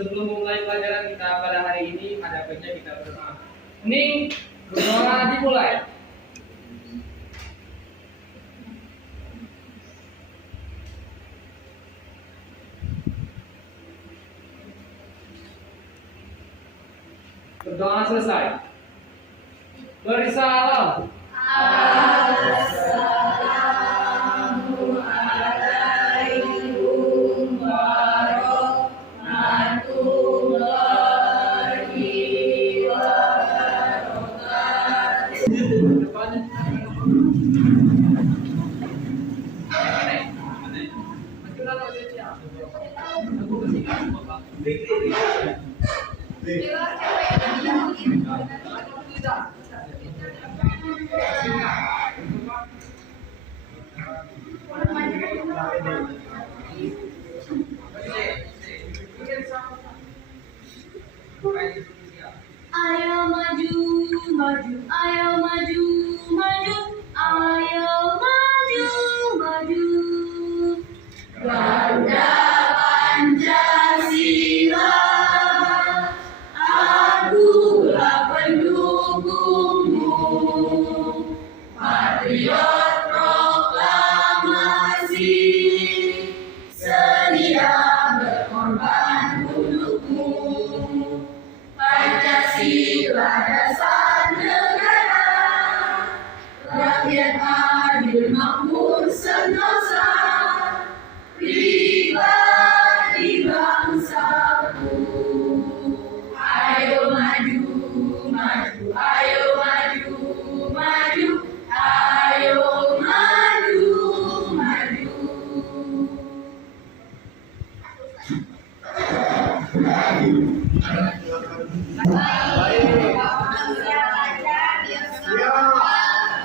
sebelum memulai pelajaran kita pada hari ini, ada baiknya kita berdoa. Ini berdoa dimulai. Berdoa selesai. Beri salam. Assalamualaikum warahmatullahi wabarakatuh. Ayo maju, maju, ayo maju, maju, ayo maju, maju. Garuda Pancasila, akulah pendukungmu. Patriot proklamasi, sedia berkorban untukmu. Pancasila dasar negara, rakyat adil makmur sentosa, pribadi bangsaku. Ayo maju, maju, ayo maju, maju, ayo maju, maju.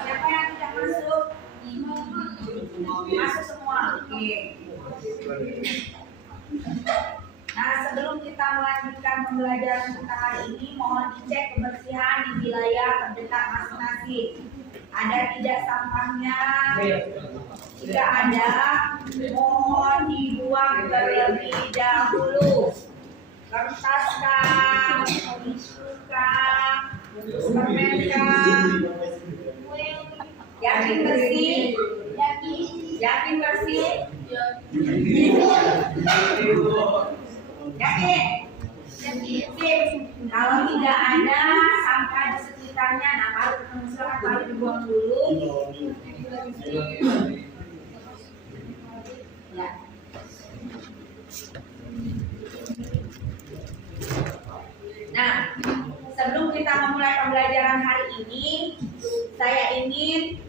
Siapa yang tidak masuk? Masuk semua. Oke. Nah, sebelum kita melanjutkan pembelajaran kita hari ini, mohon dicek kebersihan di wilayah terdekat masing-masing. Ada tidak sampahnya? Jika ada, mohon dibuang terlebih dahulu. Kertas kah, tisu kah, permen kah? Yakin bersih? Yakin bersih? Yakin? Kalau tidak ada sampah di sekitarnya, nah baru ketemu surat baru dibuang dulu. Ya. Nah, sebelum kita memulai pembelajaran hari ini, saya ingin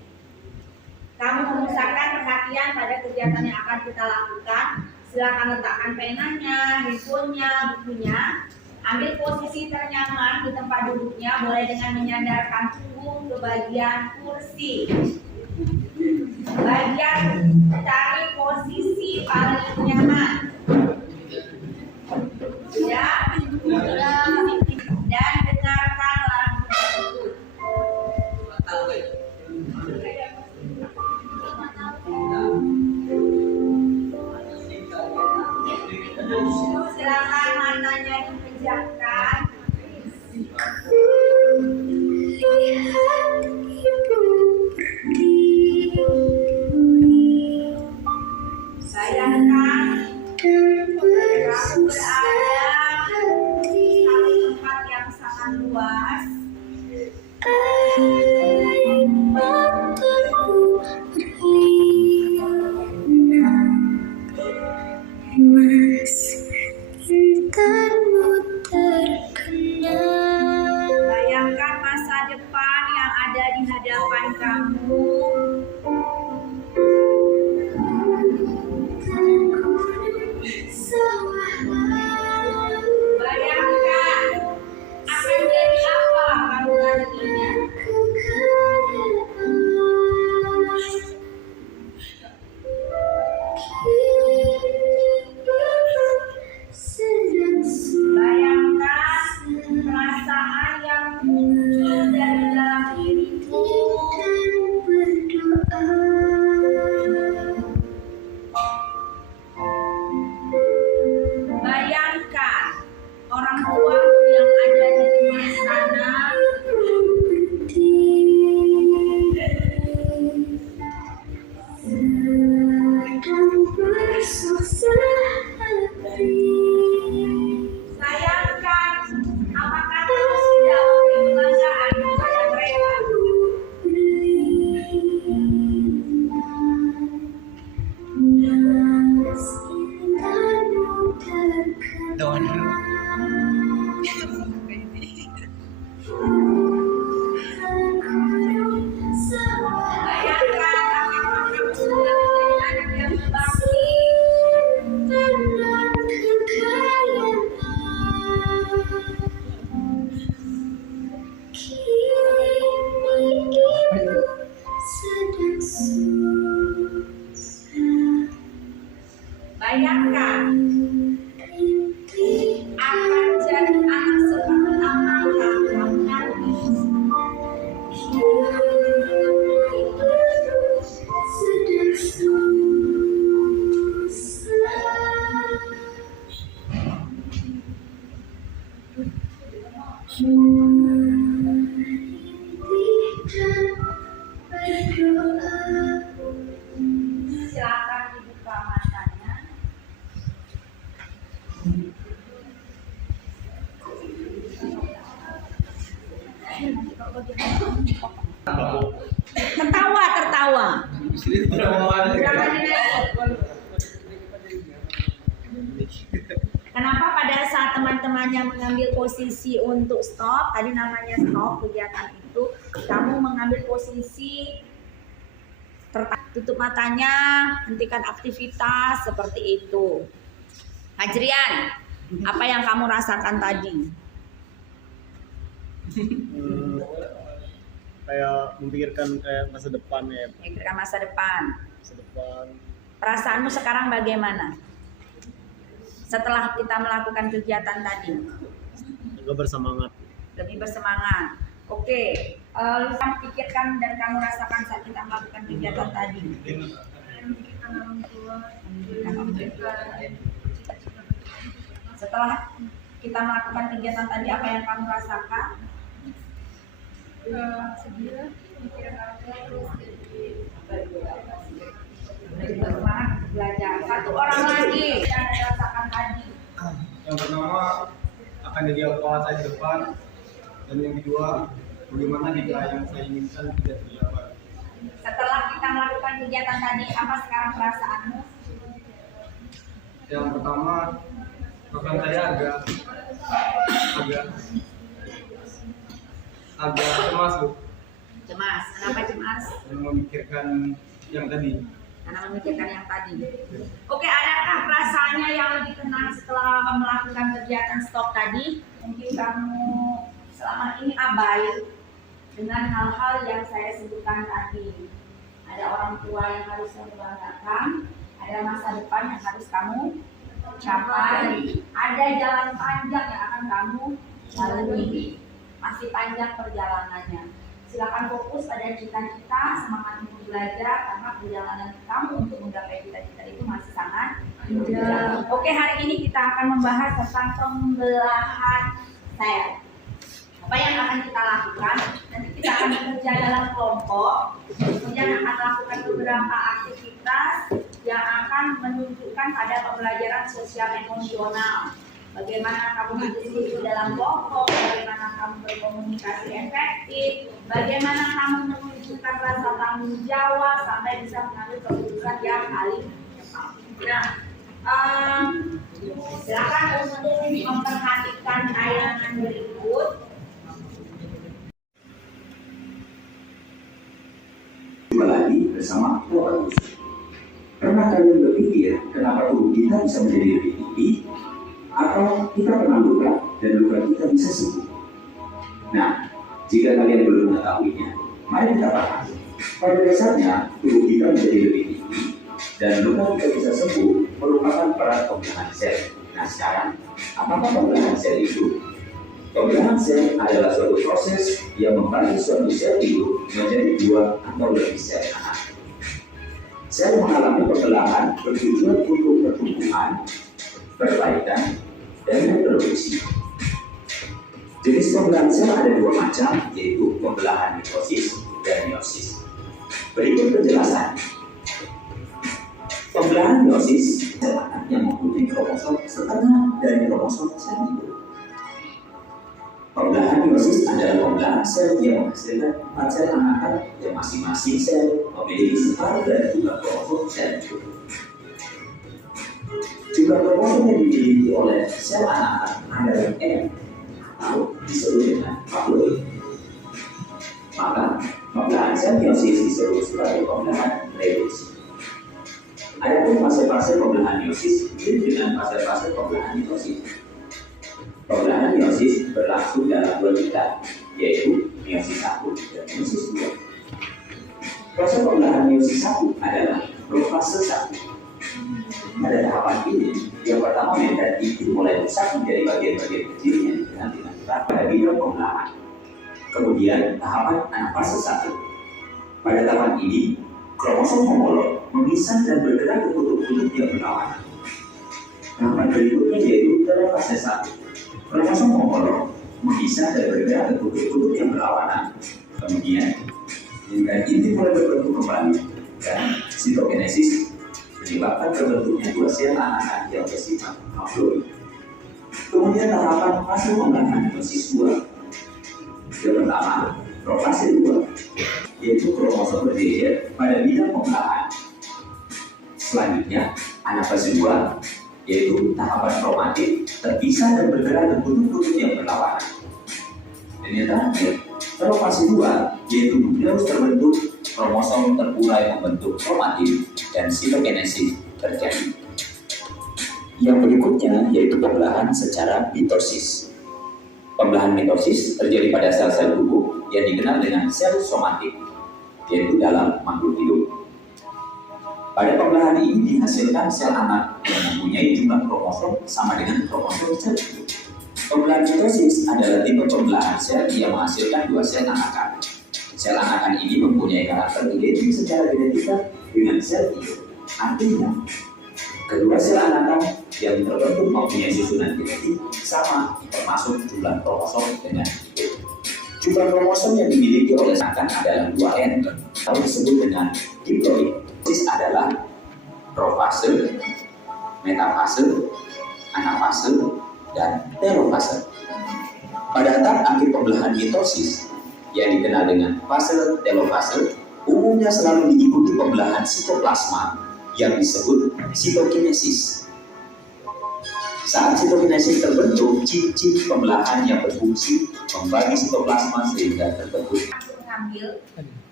kamu memusatkan perhatian pada kegiatan yang akan kita lakukan. Silakan letakkan penanya, handphonenya, bukunya. Ambil posisi ternyaman di tempat duduknya, boleh dengan menyandarkan punggung ke bagian kursi. Cari posisi paling nyaman. Ya. Dan dengarkan lagu tersebut. Silakan matanya dipejamkan. Lihat ibu bayangkan kamu berada di tempat yang sangat luas. Bayangkan masa depan yang ada di hadapan kamu. Bayangkan akan jadi apa kamu nantinya. Bayangkan perasaan yang muncul dari dalam dirimu. Bayangkan Silakan dinaik. Kenapa pada saat teman-temannya mengambil posisi untuk stop, tadi namanya stop kegiatan itu, kamu mengambil posisi tutup matanya, hentikan aktivitas seperti itu. Fajrian, apa yang kamu rasakan tadi? Kayak memikirkan kayak masa depan ya. Memikirkan masa depan. Masa depan. Perasaanmu sekarang bagaimana? Setelah kita melakukan kegiatan tadi, Juga bersemangat. lebih bersemangat. Oke, kamu pikirkan dan kamu rasakan saat kita melakukan kegiatan tadi. Setelah kita melakukan kegiatan tadi, apa yang kamu rasakan? Sedih, mikirin Lebih bersemangat belajar. Satu orang lagi yang dirasakan tadi. Yang pertama akan jadi apa saya di depan, dan yang kedua bagaimana jika yang saya inginkan tidak terdapat. Setelah kita melakukan kegiatan tadi, apa sekarang perasaanmu? Yang pertama perasaan saya agak cemas, Bu, Cemas. Kenapa cemas? dan memikirkan yang tadi. Karena memikirkan yang tadi. Oke, adakah perasaannya yang lebih tenang setelah melakukan kegiatan stop tadi? Mungkin kamu selama ini abai dengan hal-hal yang saya sebutkan tadi. Ada orang tua yang harus kamu banggakan, ada masa depan yang harus kamu capai, ada jalan panjang yang akan kamu lalui. Masih panjang perjalanannya. Silakan fokus pada cita-cita, semangat untuk belajar, karena perjalanan kamu untuk menggapai cita-cita itu masih sangat panjang. Oke, hari ini kita akan membahas tentang pembelahan sel. Apa yang akan kita lakukan? Nanti kita akan bekerja dalam kelompok, kemudian akan melakukan beberapa aktivitas yang akan menunjukkan pada pembelajaran sosial emosional. Bagaimana kamu berdiskusi dalam kelompok, bagaimana kamu berkomunikasi efektif, bagaimana kamu menunjukkan rasa tanggung jawab sampai bisa mengambil keputusan yang paling tepat. Nah, silakan untuk memperhatikan tayangan berikut. Lagi bersama Horus. Pernah kalian berpikir kenapa tubuh kita bisa menjadi lebih tinggi? Atau kita pernah luka dan luka kita bisa sembuh? Nah, jika kalian belum mengetahuinya, mari kita pahami. Pada dasarnya, tubuh kita menjadi lebih tinggi dan luka kita bisa sembuh merupakan peran pembelahan sel. Nah, sekarang, apakah pembelahan sel itu? Pembelahan sel adalah suatu proses yang membagi suatu sel itu menjadi dua atau lebih sel anak. Sel mengalami pembelahan bertujuan untuk pertumbuhan, perbaikan, dan reproduksi. Jenis pembelahan sel ada dua macam, yaitu pembelahan mitosis dan meiosis. Berikut penjelasan. Pembelahan meiosis sel anak yang mempunyai kromosom setengah dari kromosom sel induk. Pembelahan meiosis adalah pembelahan sel yang menghasilkan 4 sel anakan yang masing-masing sel memiliki separuh dari jumlah kromosom sel induk. Jumlah kromosom yang dimiliki oleh sel anakan adalah M atau disebut dengan haploid. Maka pembelahan sel meiosis disebut sebagai pembelahan reduksi. Adapun fase-fase pembelahan meiosis mirip dengan fase-fase pembelahan mitosis. Pembelahan meiosis berlangsung dalam 2 tingkat, yaitu meiosis 1 dan meiosis 2. Proses pembelahan meiosis 1 adalah profase 1. Pada tahapan ini, yang pertama membran inti mulai rusak menjadi bagian-bagian kecilnya dengan tindakan pada bidang pembelahan. Kemudian tahapan anafase 1. Pada tahapan ini, kromosom homolog memisah dan bergerak ke kutub-kutub yang berlawanan. Tahapan berikutnya yaitu dalam fase 1. Kromosom homolog memisah dan bergerak ke kutub-kutub yang berlawanan. Kemudian, membran inti mulai berbentuk kembali dan sitokinesis menyebabkan terbentuknya 2 sel anakan yang bersifat haploid. Kemudian tahapan fase pembelahan meiosis 2. Yang pertama, profase 2, yaitu kromosom berjejer pada bidang pembelahan Selanjutnya, anak fase 2 yaitu tahapan kromatik terpisah dan bergerak ke kutub-kutub yang berlawanan. Dan yang terakhir, telofase 2 yaitu nukleus terbentuk, kromosom terurai membentuk kromatin, dan sitokinesis terjadi. Yang berikutnya yaitu pembelahan secara mitosis. Pembelahan mitosis terjadi pada sel-sel tubuh yang dikenal dengan sel somatik, yaitu dalam makhluk hidup. Pada pembelahan ini dihasilkan sel anak yang mempunyai jumlah kromosom sama dengan kromosom sel hidup. Pembelahan mitosis adalah tipe pembelahan sel yang menghasilkan dua sel anakan. Sel anakan ini mempunyai karakter identik secara genetika dengan sel hidup. Artinya, kedua sel anakan yang terbentuk mempunyai susunan genetik sama, termasuk jumlah kromosom dengan hidup. Jumlah kromosom yang dimiliki oleh anakan adalah 2N atau disebut dengan diploid. Adalah profase, metafase, anafase, dan telofase. Pada tahap akhir pembelahan mitosis yang dikenal dengan fase telofase, umumnya selalu diikuti pembelahan sitoplasma yang disebut sitokinesis. Saat sitokinesis terbentuk, ciri-ciri pembelahan yang berfungsi membagi sitoplasma sehingga terbentuk.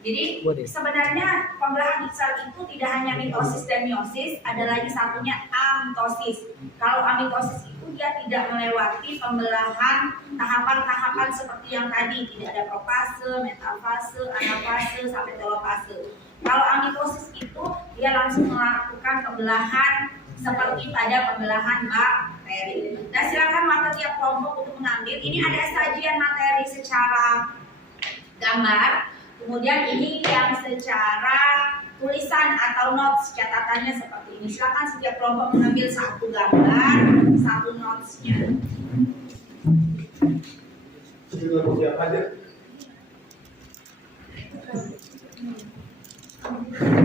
Jadi sebenarnya pembelahan sel itu tidak hanya mitosis dan meiosis, ada lagi satunya amitosis. Kalau amitosis itu dia tidak melewati pembelahan tahapan-tahapan seperti yang tadi, tidak ada profase, metafase, anafase, sampai telofase. Kalau amitosis itu dia langsung melakukan pembelahan seperti pada pembelahan bakteri. Nah, silakan mata tiap kelompok untuk mengambil. Ini ada sajian materi secara gambar. Kemudian ini yang secara tulisan atau notes, catatannya seperti ini. Silakan setiap kelompok mengambil satu gambar, satu notesnya.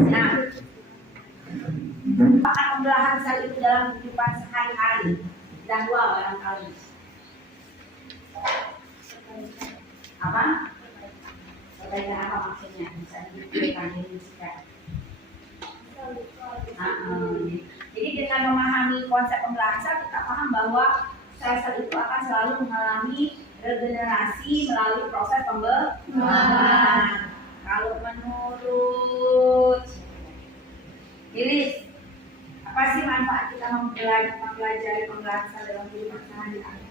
Nah, apakah pembelahan sel itu dalam kehidupan sehari-hari? Dahua barangkali. Apa? Perbedaan apa maksudnya? Bisa diberikan definisikan. Jadi dengan memahami konsep pembelahan sel, kita paham bahwa sel-sel itu akan selalu mengalami regenerasi melalui proses pembelahan. Kalau menurut Lilis, apa sih manfaat kita mempelajari pembelahan sel dalam kehidupan sehari-hari?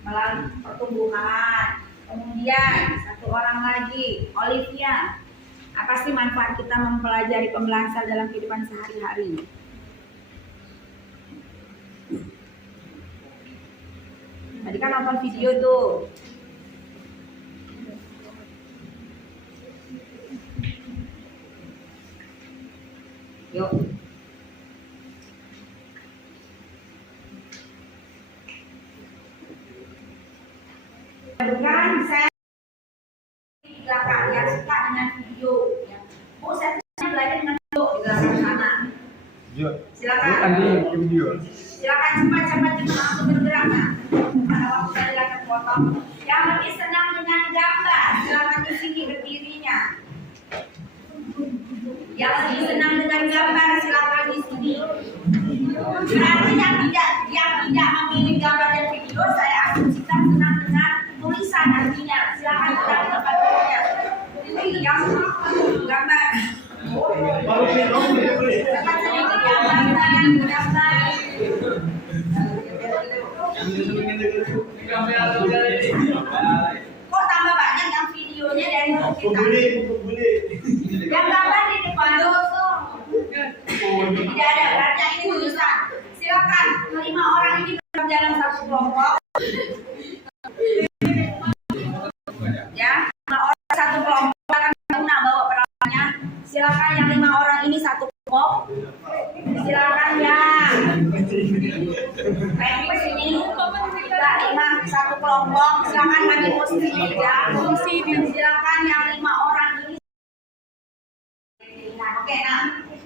Melalui pertumbuhan. Kemudian satu orang lagi, Olivia, apa sih manfaat kita mempelajari pembelahan sel dalam kehidupan sehari-hari? Tadi kan nonton video tuh. Yuk. Bukan saya di belakang yang suka dengan video ya. Oh, saya belajar dengan video di belakang sana. Silakan. Silakan cepat-cepat kita langsung bergerak nah. Karena waktu saya akan potong. Yang lebih senang dengan gambar, silakan di sini berdirinya. Yang lebih senang dengan gambar, silakan di sini. Berarti yang tidak memilih gambar dan video, saya asumsikan senang dengan tulisan artinya. Silakan kita di tempat duduknya. Yang gambar. Silakan sedikit yang gambar. Kok tambah banyak yang videonya dari kita? Yang gambar di depan dosong. Tidak ada, berarti ini tulisan. Silakan, 5 orang ini berjalan satu kelompok. Ya, 5 orang satu kelompok akan guna bawa perawatannya. Silakan yang 5 orang ini satu kelompok. Silakan ya. Kayak di sini, 5 satu kelompok. Silakan bagi posisi ya. Silakan yang 5 orang ini. Oke, nah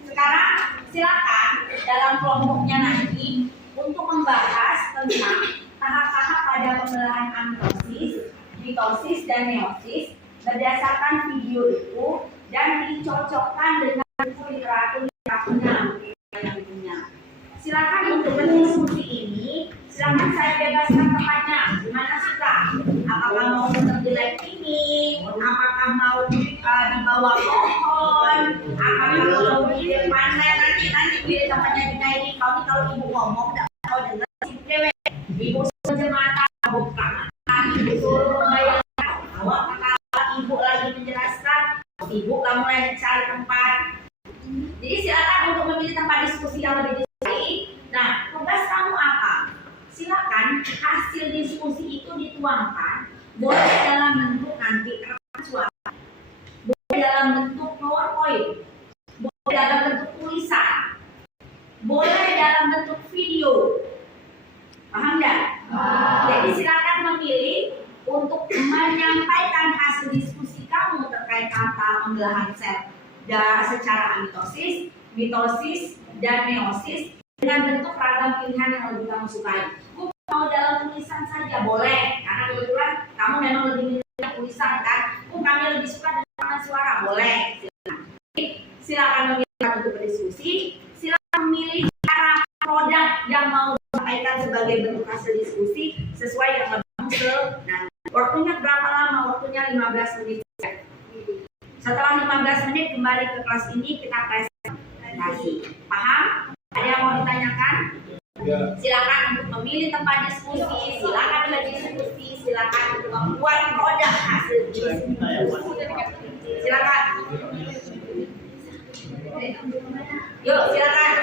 sekarang silakan dalam kelompoknya nanti untuk membahas tentang tahap-tahap pada pembelahan amitosis, mitosis, dan meiosis berdasarkan video itu dan dicocokkan dengan buku literatur yang punya. Silakan untuk berdiskusi ini, silakan saya bebaskan tempatnya. Gimana sih Kak? Apakah mau tetap di live ini? Apakah mau di bawah pohon? Apakah mau di depan nanti di tempatnya di ini? Kalau ibu ngomong, kalau dengar cewek, ibu suruh mata buka, ibu suruh membayangkan, kalau ibu lagi menjelaskan, ibu kamu lagi cari tempat. Jadi silakan untuk memilih tempat diskusi yang lebih baik. Nah, tugas kamu apa? Silakan hasil diskusi itu dituangkan, boleh dalam bentuk nanti rekaman suara, boleh dalam bentuk PowerPoint, boleh dalam bentuk tulisan, boleh dalam bentuk video. Paham nggak? Jadi silakan memilih untuk menyampaikan hasil diskusi kamu terkait kata pembelahan sel secara mitosis, dan meiosis dengan bentuk ragam pilihan yang lebih kamu sukai. Mau dalam tulisan saja boleh, karena kebetulan kamu memang lebih minat tulisan kan. Kami lebih suka dengan suara, boleh. Silakan memilih untuk berdiskusi. Silakan memilih cara produk yang mau disampaikan sebagai bentuk hasil diskusi sesuai yang lebih nah, waktunya berapa lama? Waktunya 15 menit. Setelah 15 menit kembali ke kelas ini kita presentasi. Paham? Ada yang mau ditanyakan? Ya. Silakan untuk memilih tempat diskusi, silakan berdiskusi, silakan untuk membuat produk hasil diskusi. Silakan. Yuk, silakan.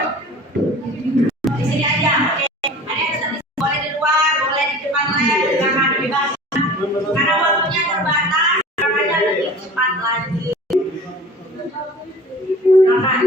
Di sini aja, oke. Ada yang tetap boleh di luar, boleh di depan layar, silakan bebas. Karena waktunya terbatas, makanya lebih cepat lagi. Silakan.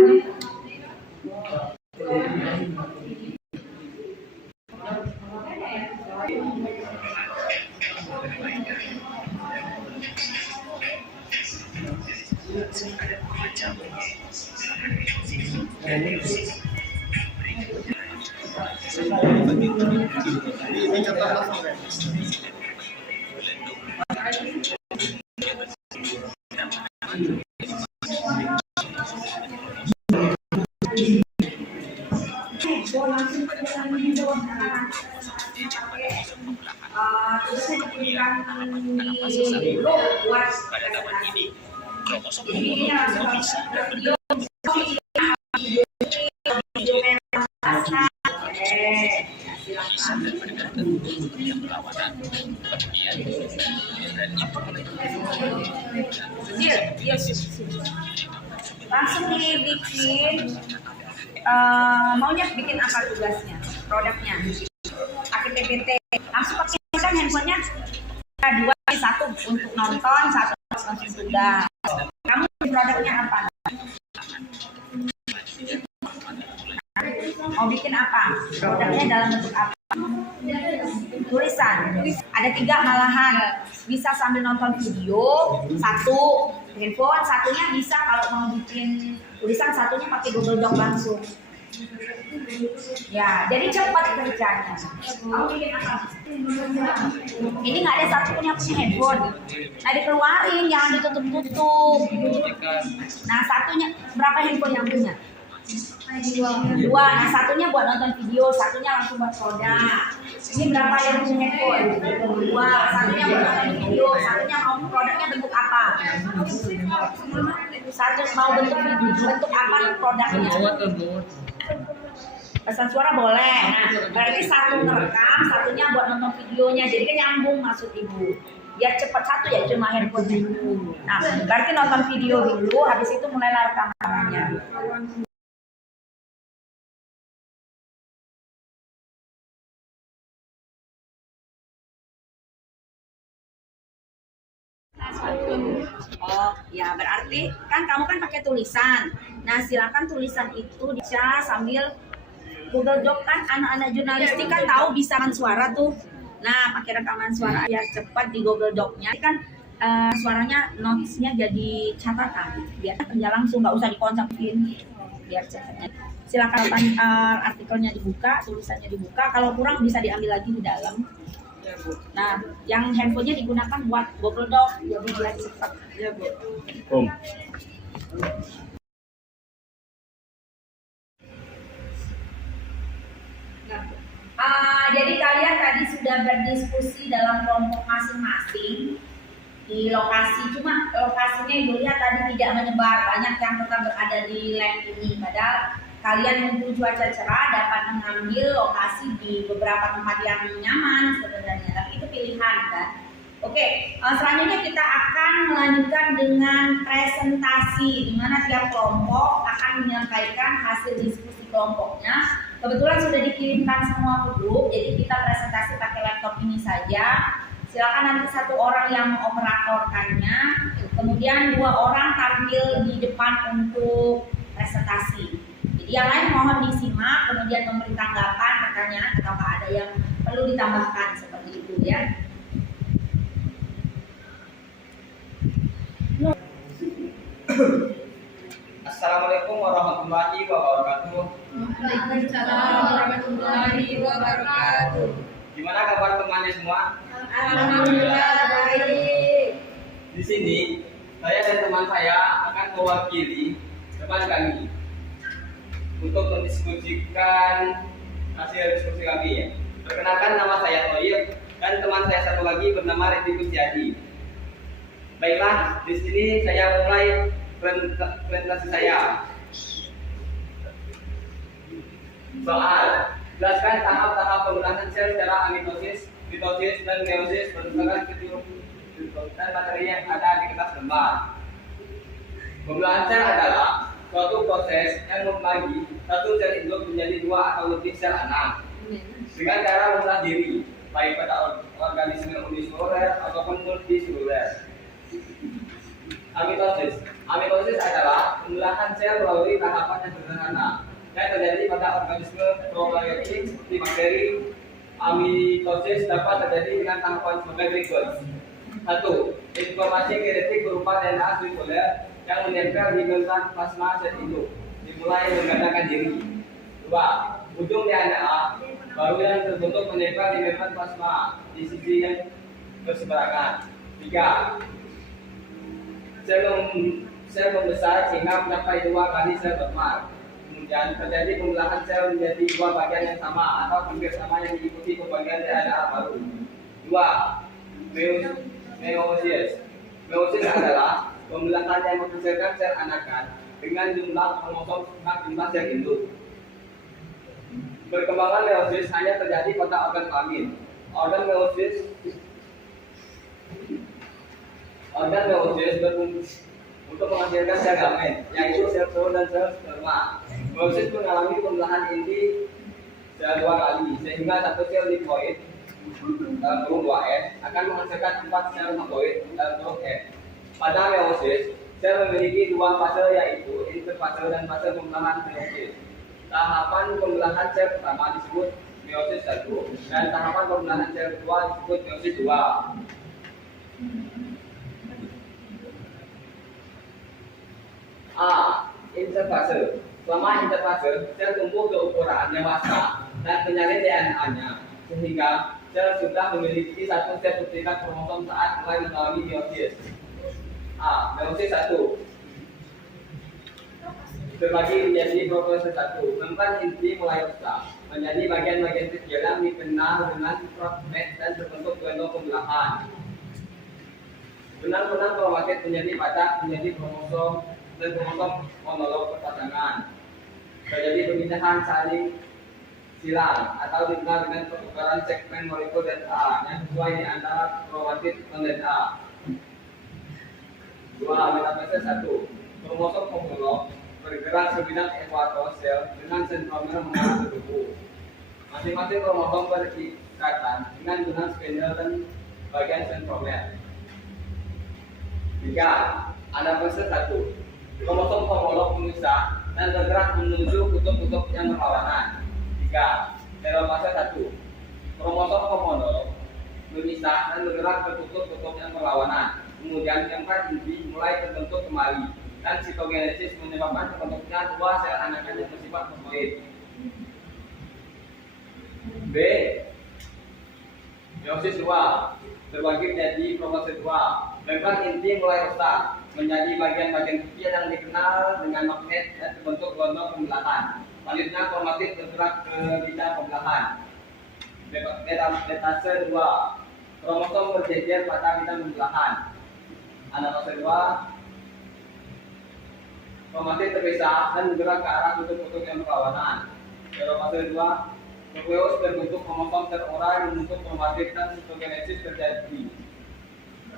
Ini contoh langsung ya. Langsung dibikin, maunya bikin apa tugasnya, produknya, pakai PPT, langsung pakai kan handphonenya 2 1 untuk nonton, 1 langsung tugas. Kamu produknya apa? Mau bikin apa? Produknya dalam bentuk apa? Tulisan. Ada 3 malahan. Bisa sambil nonton video, 1 handphone, satunya bisa kalau mau bikin tulisan, satunya pakai Google Doc langsung. Ya, jadi cepat kerjanya. Kamu bikin apa? Ini nggak ada satu pun yang punya handphone. Nah, dikeluarin, jangan ditutup-tutup. Nah, satunya berapa handphone yang punya? 2. Nah, satunya buat nonton video, satunya langsung buat soda. Ini berapa yang punya handphone? 2. Satunya buat nonton video, satunya mau produknya bentuk apa? Satu mau bentuk video, bentuk apa produknya? Pesan suara boleh. Nah, berarti satu ngerekam, satunya buat nonton videonya. Jadi kan nyambung maksud ibu. Biar cepat, satu ya cuma handphone dulu. Nah, berarti nonton video dulu, habis itu mulailah rekam kameranya. Oh, ya berarti kan kamu kan pakai tulisan. Nah, silakan tulisan itu bisa sambil Google Doc kan anak-anak jurnalistik kan tahu bisa kan suara tuh. Nah, pakai rekaman suara biar cepat di Google Doc-nya kan suaranya notes-nya jadi catatan biar kerja langsung, nggak usah dikonsekin biar cepatnya. Silakan artikelnya dibuka, tulisannya dibuka. Kalau kurang bisa diambil lagi di dalam. Nah, yang handphonenya digunakan buat Google Doc jadi biar cepat. Ya, Bu. Jadi kalian tadi sudah berdiskusi dalam kelompok masing-masing di lokasi, cuma lokasinya ibu lihat tadi tidak menyebar, banyak yang tetap berada di lab ini. Padahal kalian mumpung cuaca cerah dapat mengambil lokasi di beberapa tempat yang nyaman sebenarnya, tapi itu pilihan kan. Oke, selanjutnya kita akan melanjutkan dengan presentasi di mana tiap kelompok akan menyampaikan hasil diskusi kelompoknya. Kebetulan sudah dikirimkan semua ke grup, jadi kita presentasi pakai laptop ini saja. Silakan nanti satu orang yang mengoperatorkannya, kemudian 2 orang tampil di depan untuk presentasi. Jadi yang lain mohon disimak, kemudian memberi tanggapan, pertanyaan, atau ada yang perlu ditambahkan seperti itu ya. Assalamualaikum warahmatullahi wabarakatuh. Waalaikumsalam warahmatullahi wabarakatuh. Gimana kabar temannya semua? Alhamdulillah baik. Di sini saya dan teman saya akan mewakili teman kami untuk mendiskusikan hasil diskusi kami ya. Perkenalkan, nama saya Toyib dan teman saya satu lagi bernama Redi Kusyadi. Baiklah, di sini saya mulai presentasi saya. Soal, jelaskan tahap-tahap penggunaan sel secara amitosis, mitosis, dan meiosis berdasarkan kehidupan dan materi yang ada di kertas lembar. Penggunaan sel adalah suatu proses yang membagi satu sel induk menjadi 2 atau lebih sel anak dengan cara mengolah diri, baik pada organisme uniseluler ataupun multiseluler. Amitosis adalah pengolahan sel melalui tahapan yang sederhana yang terjadi pada organisme prokaryotik seperti bakteri. Amitosis dapat terjadi dengan tahapan sebagai berikut. 1. Informasi genetik berupa DNA sekunder yang menempel di membran plasma sel induk dimulai menggandakan diri. 2. Ujung DNA baru yang terbentuk menempel di membran plasma di sisi yang berseberangan. 3. Sel membesar sehingga mencapai 2 kali sel normal. Kemudian terjadi pembelahan sel menjadi 2 bagian yang sama atau hampir sama yang diikuti pembagian DNA baru. 2. Meiosis. Meiosis adalah pembelahan yang menghasilkan sel anakan dengan jumlah kromosom sama jumlah sel induk. Perkembangan meiosis hanya terjadi pada organ kelamin. Organ meiosis berfungsi untuk menghasilkan sel gamet, yaitu sel telur dan sel sperma. Meiosis mengalami pembelahan inti sel 2 kali, sehingga satu sel diploid dalam kurung 2F akan menghasilkan 4 sel haploid dalam kurung F. Pada meiosis, sel memiliki 2 fase, yaitu interfase dan fase pembelahan meiosis. Tahapan pembelahan sel pertama disebut meiosis 1 dan tahapan pembelahan sel kedua disebut meiosis 2. A. Interfase. Selama interfase, sel tumbuh ke ukuran dewasa dan penyalin DNA-nya, sehingga sel sudah memiliki satu set duplikat kromosom saat mulai mengalami meiosis. A. Meiosis 1 terbagi menjadi proses 1. Membran inti mulai rusak menjadi bagian-bagian kecil yang dikenal dengan fragment dan terbentuk genom pembelahan. Benang-benang kromatit menjadi padat menjadi kromosom dan kromosom monolog berpasangan. Terjadi perpindahan saling silang atau dikenal dengan pertukaran segmen molekul DNA yang sesuai di antara kromatit dan DNA. 2. Metafase 1. Kromosom homolog bergerak ke bidang ekuator sel dengan sentromer mengarah ke tubuh. Masing-masing kromosom berikatan dengan benang spindle dan bagian sentromer. 3. Anafase 1. Kromosom homolog memisah dan bergerak menuju kutub-kutub yang berlawanan. 3. Telomere 1. Kromosom homolog memisah dan bergerak ke kutub-kutub yang berlawanan. Kemudian keempat inti mulai terbentuk kembali dan sitogenesis menyebabkan terbentuknya 2 sel anakan yang bersifat haploid. B. Meiosis 2 terbagi menjadi proses 2. Membran inti mulai rusak menjadi bagian-bagian kecil yang dikenal dengan magnet dan terbentuk gelombang pembelahan. Selanjutnya kromatit bergerak ke bidang pembelahan. Metase 2, kromosom berjejer pada bidang pembelahan. Anafase 2, kromatit terpisah dan bergerak ke arah kutub-kutub yang berlawanan. Metafase 2, nukleus berbentuk kromosom terurai membentuk kromatit dan sitogenesis terjadi.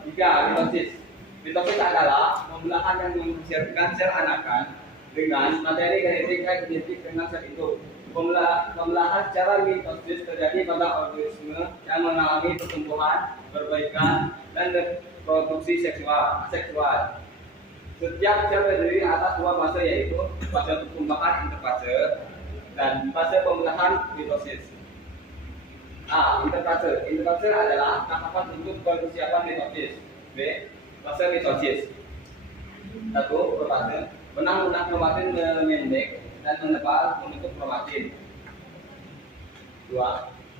3. Mitosis. Mitosis adalah pembelahan yang menghasilkan sel anakan dengan materi genetik yang identik dengan sel itu. Pembelahan secara mitosis terjadi pada organisme yang mengalami pertumbuhan, perbaikan, dan reproduksi seksual. Setiap sel terdiri atas dua fase, yaitu fase pertumbuhan interfase dan fase pembelahan mitosis. A. Interfase. Interfase adalah tahapan untuk persiapan mitosis. B. Fase mitosis. 1. Protase. Benang-benang kromatin memendek dan menebal membentuk kromatin. 2.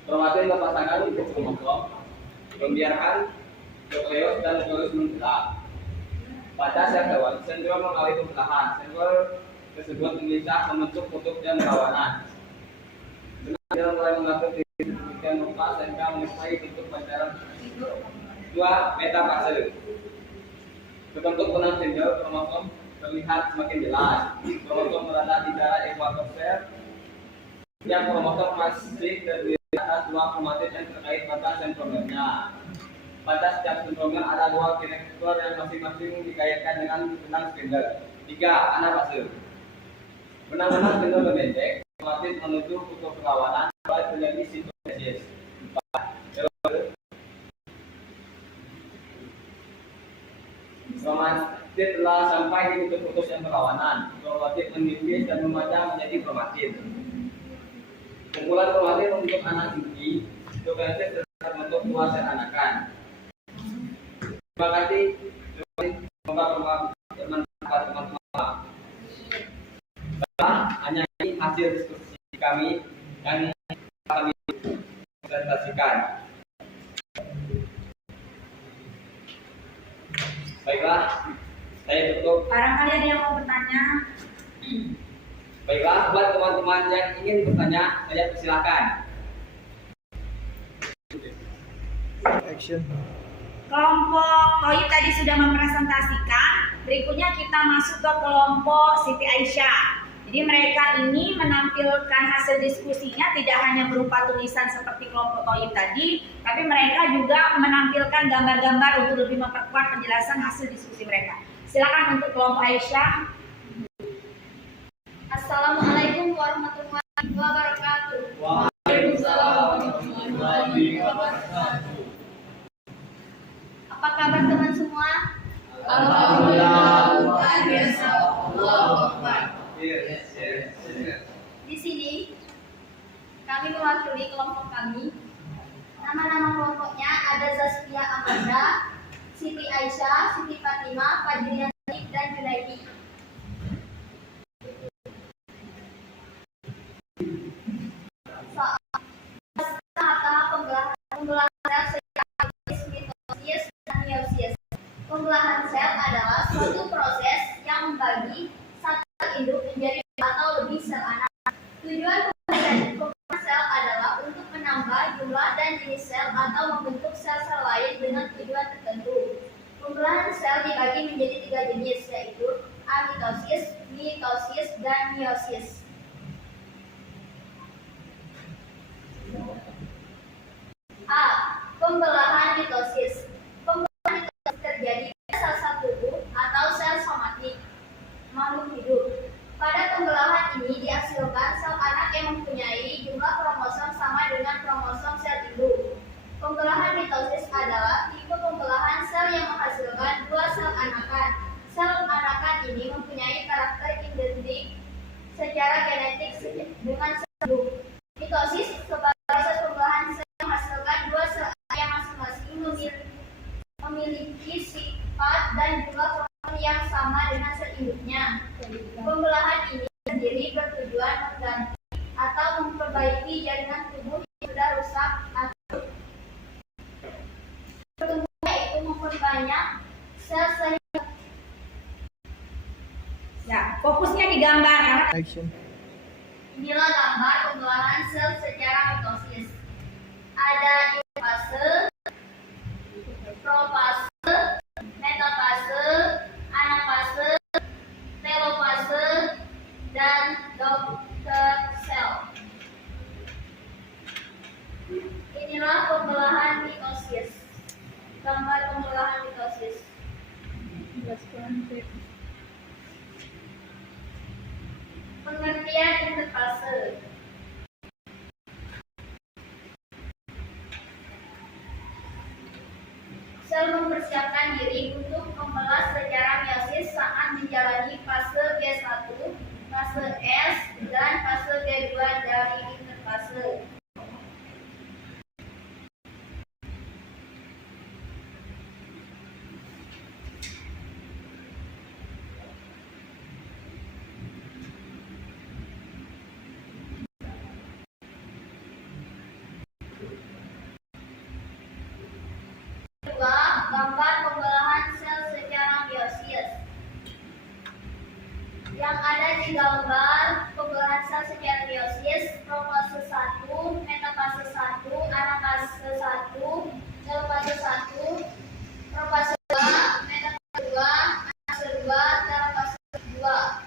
Kromatin berpasangan untuk kromosom, membiarkan nukleus dan nukleus menggerak. Pada sel hewan, sentral mengalami pembelahan. Sentral tersebut memisah membentuk kutub dan berlawanan. Benang mulai mengatur demikian rupa sehingga menyukai bentuk pancaran. 2. Metafase. Bentuk benang sentral kromosom terlihat semakin jelas. Kromosom berada di daerah ekuator sel. Yang kromosom masih terdiri atas dua kromatin yang terkait pada sentromernya. Pada setiap sentromer ada dua kinektor yang masing-masing dikaitkan dengan benang spindle. 3. Anafase. Benang-benang spindle memendek, kromatin menuju kutub perlawanan, baik terjadi sitogenesis. 4. Kromatin telah sampai di kutub-kutub yang berlawanan. Kromatin menipis dan memanjang menjadi kromatin. Kumpulan kromatin membentuk anak inti. Sitogenesis terbentuk dua sel anakan. Terima kasih. Semoga teman-teman hanya ini hasil diskusi kami yang kami presentasikan. Baiklah, saya tutup. Barangkali ada yang mau bertanya? Baiklah, buat teman-teman yang ingin bertanya, saya persilakan. Action. Kelompok Toyib tadi sudah mempresentasikan. Berikutnya kita masuk ke kelompok Siti Aisyah. Jadi mereka ini menampilkan hasil diskusinya tidak hanya berupa tulisan seperti kelompok Toyib tadi, tapi mereka juga menampilkan gambar-gambar untuk lebih memperkuat penjelasan hasil diskusi mereka. Silakan untuk kelompok Aisyah. Assalamualaikum warahmatullahi wabarakatuh. Waalaikumsalam warahmatullahi wabarakatuh. Apa kabar teman semua? Alhamdulillah. Luar biasa. Allahu Akbar. Yes. Di sini kami mewakili kelompok kami. Nama-nama kelompoknya ada Zaskia Amanda, Siti Aisyah, Siti Fatimah, Fajrian dan Junaidi. Tahap pembelahan sel mitosis dan meiosis. Pembelahan sel adalah suatu proses yang membagi satu sel induk menjadi atau lebih sel anak. Tujuan pembelahan sel adalah untuk menambah jumlah dan jenis sel atau membentuk sel-sel lain dengan tujuan tertentu. Pembelahan sel dibagi menjadi 3 jenis, yaitu amitosis, mitosis, dan meiosis. A. Pembelahan mitosis. Pembelahan mitosis terjadi pada sel-sel tubuh atau sel somatik makhluk hidup. Pada pembelahan ini dihasilkan sel anak yang mempunyai jumlah kromosom sama dengan kromosom sel induk. Pembelahan mitosis adalah tipe pembelahan sel yang menghasilkan dua sel anakan. Sel anakan ini mempunyai karakter identik secara genetik dengan sel induk. Mitosis sebagai proses pembelahan sel menghasilkan dua sel yang masing-masing memiliki sifat dan jumlah kromosom yang sama dengan sel induknya. Pembelahan ini sendiri bertujuan mengganti atau memperbaiki jaringan tubuh yang sudah rusak atau bertumbuh, yaitu memperbanyak sel saya. Ya, fokusnya di gambar karena Action. Inilah gambar pembelahan sel secara mitosis. Ada interfase, profase, metafase, anafase, telofase, dan Doppler sel. Inilah pembelahan mitosis. Gambar pembelahan mitosis. Pengertian interfase. Sel mempersiapkan diri untuk membelah secara meiosis saat menjalani fase G1, fase S, dan fase G2 dari interfase. Kedua, gambar pembelahan sel secara meiosis. Yang ada di gambar pembelahan sel secara meiosis, profase 1, metafase 1, anafase 1, telofase 1, profase 2, metafase 2, anafase 2, telofase 2.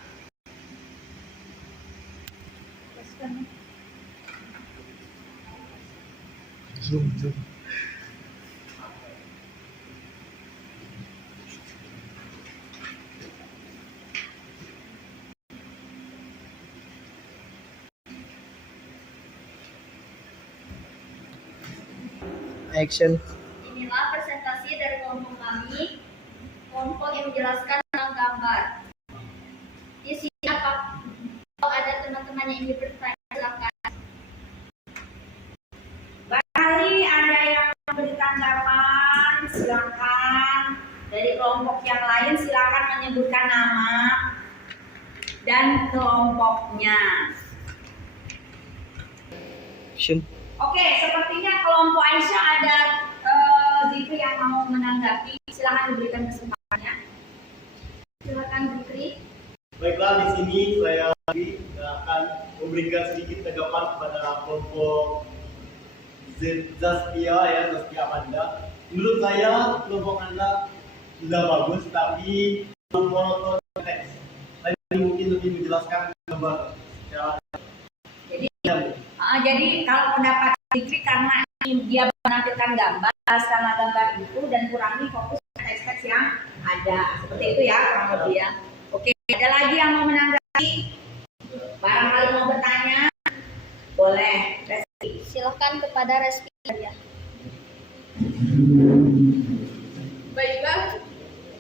Zoom. Action. Inilah presentasi dari kelompok kami, kelompok yang menjelaskan tentang gambar. Di sini apa? Kalau ada teman-teman yang ingin bertanya, silakan. barangkali ada yang memberikan tanggapan, silakan. Dari kelompok yang lain silakan menyebutkan nama dan kelompoknya. Action. Oke, sepertinya kelompok Aisyah ada Zikri yang mau menanggapi. Silakan diberikan kesempatannya. Silakan Fikri. Baiklah, di sini saya akan memberikan sedikit tanggapan kepada kelompok Zaskia Amanda. Menurut saya kelompok Anda sudah bagus, tapi monoton teks. Saya mungkin lebih menjelaskan gambar secara Jadi kalau pendapat Zikri karena dia menampilkan gambar, karena gambar itu dan kurangi fokus ke teks-teks yang ada. Seperti itu ya kurang lebih ya. Oke, ada lagi yang mau menanggapi? Barangkali mau bertanya? Boleh. Reski. Silakan kepada Reski. Baiklah,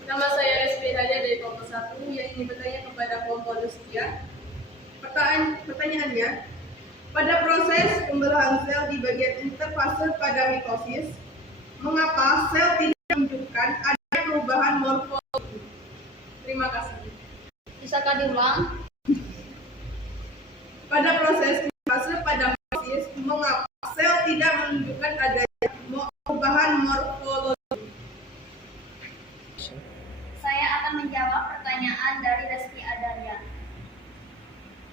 nama saya Respi Halia dari kelompok 1 yang ingin bertanya kepada kelompok Lucia. Pertanyaannya, pada proses pembelahan sel di bagian interfase pada mitosis, mengapa sel tidak menunjukkan adanya perubahan morfologi? Terima kasih. Bisakah diulang? Pada proses interfase pada mitosis, mengapa sel tidak menunjukkan adanya perubahan morfologi? Saya akan menjawab pertanyaan dari Reski Adalia.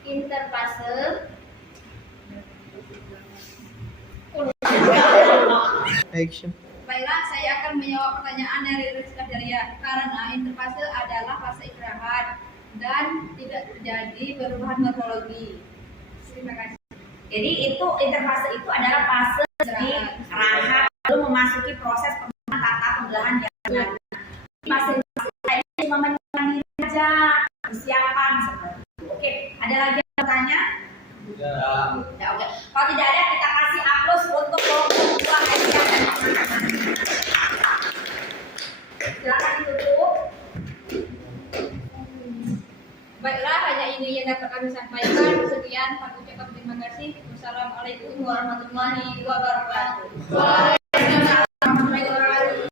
Interfase Action. Baiklah, saya akan menjawab pertanyaan dari Rizka Daria karena interfase adalah fase istirahat dan tidak terjadi perubahan morfologi. Terima kasih. Jadi itu interfase itu adalah fase istirahat lalu memasuki proses pembelahan tata pembelahan yang benar. Fase ini cuma menyiapkan diri saja, persiapan seperti itu. Oke, ada lagi yang bertanya? Ya, oke. Kalau tidak ada kita kasih aplaus untuk kelompok dua Aisyah dan silakan ditutup. Baiklah, hanya ini yang dapat kami sampaikan. Sekian, kami ucapkan terima kasih. Wassalamualaikum warahmatullahi wabarakatuh. Waalaikumsalam warahmatullahi wabarakatuh.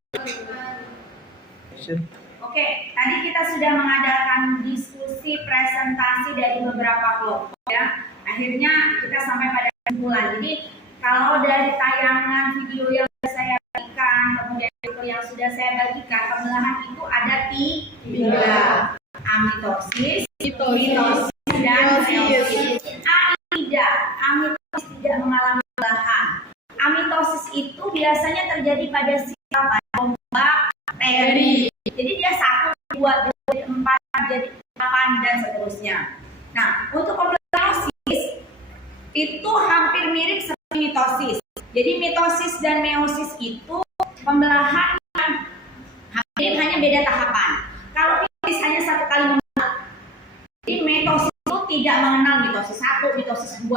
Action. Oke, tadi kita sudah mengadakan diskusi presentasi dari beberapa kelompok ya. Akhirnya kita sampai pada kesimpulan. Jadi kalau dari tayangan video yang saya berikan, kemudian video yang sudah saya bagikan, pembelahan itu ada tiga. Amitosis, mitosis, dan meiosis. Tidak, amitosis tidak mengalami pembelahan. Amitosis itu biasanya terjadi pada bakteri. Jadi dia 1, 2, 4, jadi 8 dan seterusnya. Nah, untuk meiosis itu hampir mirip seperti mitosis. Jadi mitosis dan meiosis itu pembelahan hampir hanya beda tahapan. Kalau mitosis hanya 1 kali membelah. Jadi mitosis itu tidak mengenal mitosis 1, mitosis 2.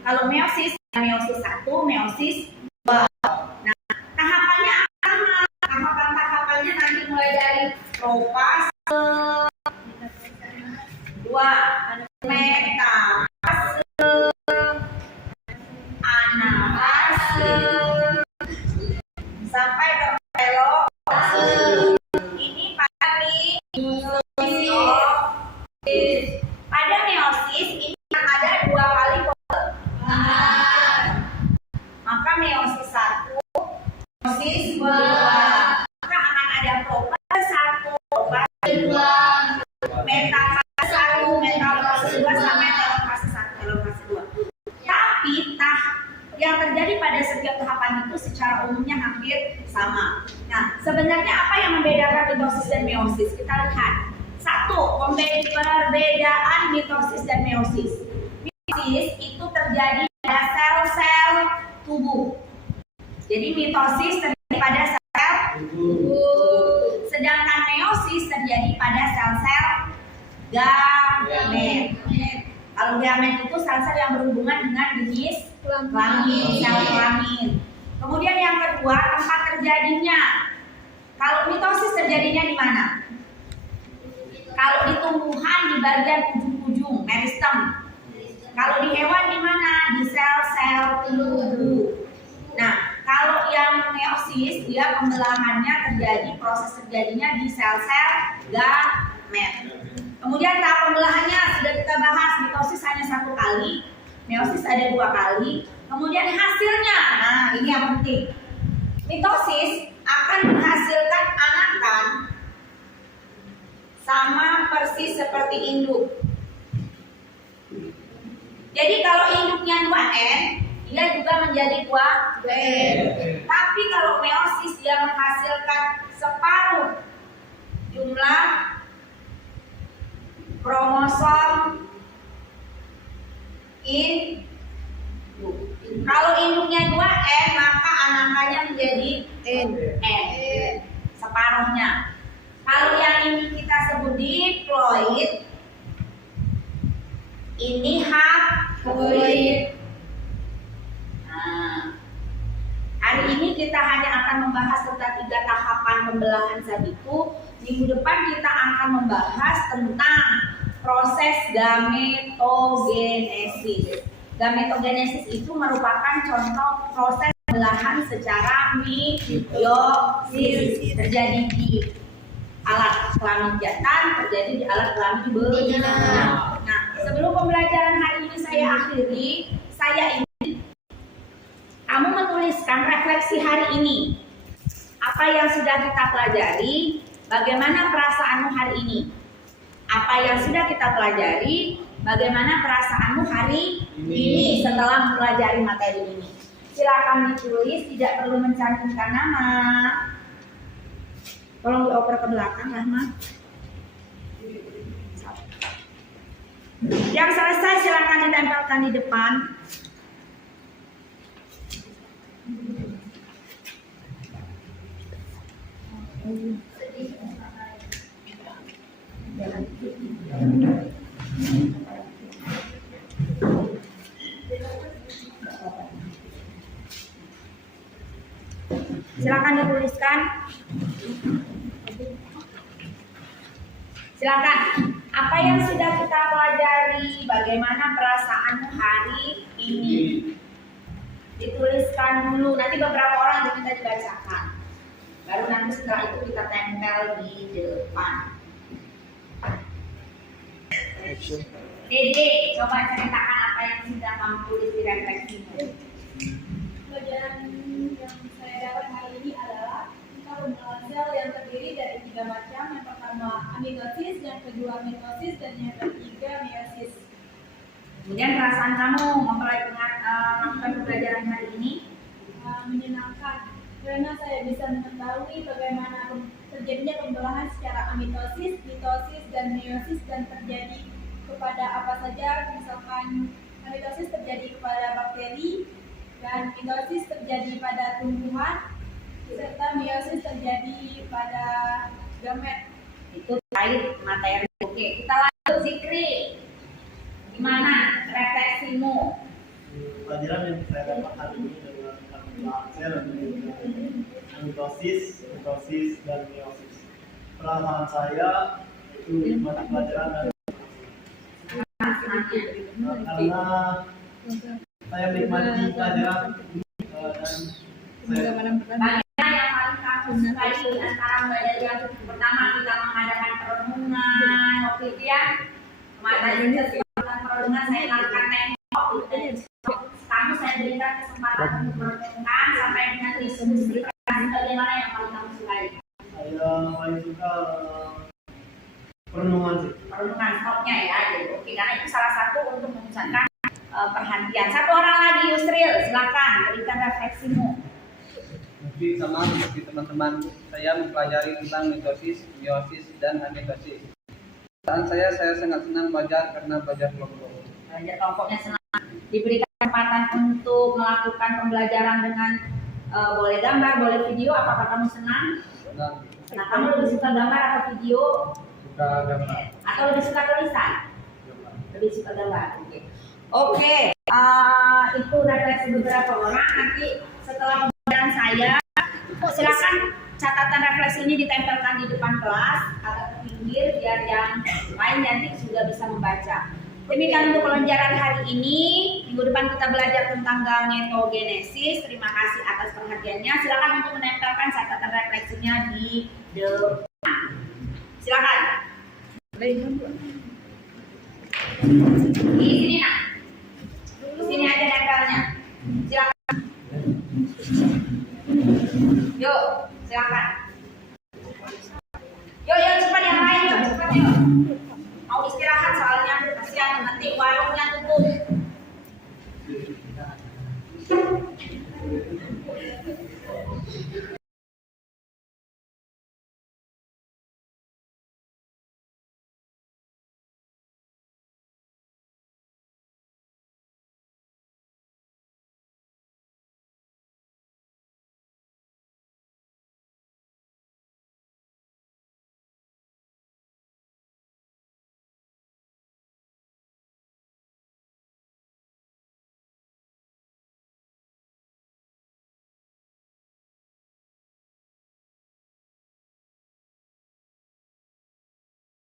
Kalau meiosis 1, meiosis 2. Nah, tahapannya sama. Tahapan-tahapannya nanti mulai dari profase, 2 metafase, anafase, sampai ke telofase. Ini pada meiosis. Pada meiosis ini ada 2 kali pembelahan. Maka meiosis 1, meiosis 2. Maka akan ada profase 1, profase 2, metafase 1, metafase 2 sampai telofase 1, telofase 2. Tapi yang terjadi pada setiap tahapan itu secara umumnya hampir sama. Nah, sebenarnya apa yang membedakan mitosis dan meiosis? Kita lihat. 1, perbedaan mitosis dan meiosis. Mitosis itu terjadi pada sel-sel tubuh. Jadi mitosis terjadi pada sel tubuh. Sedangkan meiosis terjadi pada sel-sel gamet. Kalau gamet itu sel-sel yang berhubungan dengan jenis kelamin, sel kelamin. Kemudian yang kedua, tempat terjadinya. Kalau mitosis terjadinya di mana? Kalau di tumbuhan di bagian ujung-ujung, meristem. Kalau di hewan di mana? Di sel-sel tubuh. Nah, kalau yang meiosis dia pembelahannya terjadi, proses terjadinya di sel-sel gamet. Kemudian tahap pembelahannya sudah kita bahas, mitosis hanya 1 kali, meiosis ada 2 kali. Kemudian hasilnya, nah ini yang penting. Mitosis akan menghasilkan anakan sama persis seperti induk. Jadi kalau induknya 2N, dia juga menjadi 2N. Tapi kalau meiosis dia menghasilkan separuh jumlah kromosom induk. Kalau induknya 2N, maka anakannya menjadi N. Separuhnya. Kalau yang ini kita sebut diploid, ini haploid. Nah, hari ini kita hanya akan membahas tentang 3 tahapan pembelahan zat itu. Minggu depan kita akan membahas tentang proses gametogenesis. Gametogenesis itu merupakan contoh proses pembelahan secara meiosis, terjadi di alat kelamin jantan, terjadi di alat kelamin betina. Nah, sebelum pembelajaran hari ini saya akhiri, saya ingin kamu menuliskan refleksi hari ini. Apa yang sudah kita pelajari, bagaimana perasaanmu hari ini? Apa yang sudah kita pelajari, bagaimana perasaanmu hari ini setelah mempelajari materi ini? Silakan ditulis, tidak perlu mencantumkan nama. Tolong dioper ke belakang, Rahma. Yang selesai silakan ditempelkan di depan. Silakan dituliskan. Silakan. Apa yang sudah kita pelajari? Bagaimana perasaanmu hari ini? Dituliskan dulu. Nanti beberapa orang diminta dibacakan. Baru nanti setelah itu kita tempel di depan. Action. Dede, coba ceritakan apa yang sudah kamu tulis di refleksimu. Pelajaran yang saya dapat hari ini adalah tentang pembelahan sel yang terdiri dari 3 macam. Yang pertama pertama amitosis, yang kedua mitosis, dan yang ketiga meiosis. Kemudian perasaan kamu melakukan pembelajaran hari ini? Menyenangkan, karena saya bisa mengetahui bagaimana terjadinya pembelahan secara amitosis, mitosis, dan meiosis, dan terjadi kepada apa saja. Misalkan amitosis terjadi kepada bakteri, dan mitosis terjadi pada tumbuhan, serta meiosis terjadi pada gamet. Itu terkait materi. Oke, kita lanjut. Zikri, gimana refleksimu? Pelajaran yang saya dapat hari ini dengan pembelahan sel amitosis, mitosis, dan meiosis. Perasaan saya itu mata pelajaran dan karena saya menikmati pelajaran ini dan saya Bagaimana yang paling kamu sukai di antara mulai dari yang pertama kita mengadakan perenungan waktu itu ya, kemarin melakukan perenungan saya lakukan tembok kamu saya berikan kesempatan untuk merenungkan sampai dengan diskusi bagaimana yang paling kamu sukai. saya paling suka perenungan sih. Perenungan stopnya ya, jadi oke, karena itu salah satu untuk memusatkan perhatian. Satu orang lagi, Yusril, silakan berikan refleksimu. Mungkin sama seperti teman-teman, saya mempelajari tentang mitosis, meiosis, dan amitosis. Saat saya sangat senang belajar karena belajar kelompok. Belajar kelompoknya senang. Diberikan kesempatan untuk melakukan pembelajaran dengan boleh gambar, boleh video. Apakah kamu senang? Senang, Nah, kamu lebih suka gambar atau video? suka gambar. Atau lebih suka tulisan? Gambar. Lebih suka gambar. Oke. Itu refleksi beberapa orang. Nanti setelah pembelajaran saya, silakan catatan refleksi ini ditempelkan di depan kelas atau ke pinggir biar yang lain nanti sudah bisa membaca. Demikian untuk pelajaran hari ini. Minggu depan kita belajar tentang gametogenesis. Terima kasih atas perhatiannya. Silakan untuk menempelkan catatan refleksinya di depan. Silakan. Di sini nak. Di sini aja nempelnya. Silakan. Yuk, silakan. Yuk, cepat yang lain yuk, cepat yuk.